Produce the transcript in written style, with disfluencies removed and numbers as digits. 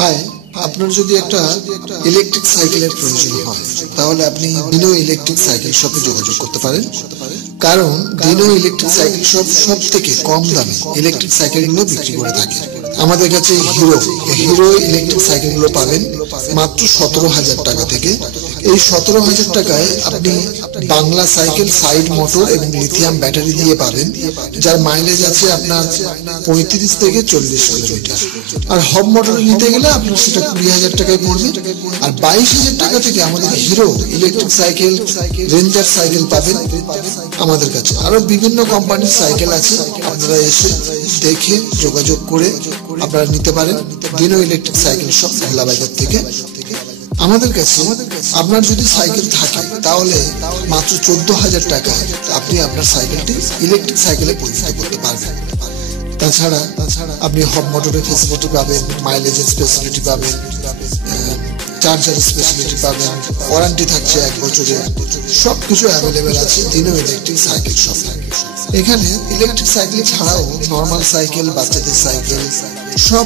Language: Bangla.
হাই, আপনার যদি একটা ইলেকট্রিক সাইকেলের প্রয়োজন হয় তাহলে আপনি দিনো ইলেকট্রিক সাইকেল শপে যোগাযোগ করতে পারেন। কারণ দিনো ইলেকট্রিক সাইকেল শপ সব থেকে কম দামে ইলেকট্রিক সাইকেলগুলো বিক্রি করে থাকে। আমাদের কাছে হিরো ইলেকট্রিক সাইকেলগুলো পাবেন মাত্র 17,000 টাকা থেকে। এই 17,000 টাকায় আপনি বাংলা সাইকেল, সাইড মোটর এবং লিথিয়াম ব্যাটারি দিয়ে পাবেন, যার মাইলেজ আছে আপনার 35 থেকে 40 কিলোমিটার। আর হব মোটর নিতে গেলে আপনার সেটা 20,000 টাকায় পড়বে। আর 22,000 টাকা থেকে আমাদের hero electric cycle, ranger cycle পাবেন আমাদের কাছে। আরো বিভিন্ন কোম্পানির সাইকেল আছে, আপনারা এসে দেখে যোগাযোগ করে আপনারা নিতে পারেন দিনো ইলেকট্রিক সাইকেল শপ, ভোলা বাজার থেকে। আমাদের কাছে আপনার যদি সাইকেল থাকে তাহলে মাত্র 14,000 টাকায় আপনি আপনার সাইকেলটি ইলেকট্রিক সাইকেলে পরিণত করতে পারবেন। তাছাড়া আপনি হব মোটরের ফেসিলিটি পাবেন, মাইলেজের ফেসিলিটি পাবেন, চার্জার স্পেশালিটি পাবেন, ওয়ারেন্টি থাকছে 1 বছরের। সবকিছু অ্যাভেলেবেল আছে দিনো ইলেকট্রিক সাইকেল শপ। এখানে ইলেকট্রিক সাইকেল ছাড়াও নর্মাল সাইকেল, বাচ্চাদের সাইকেল সব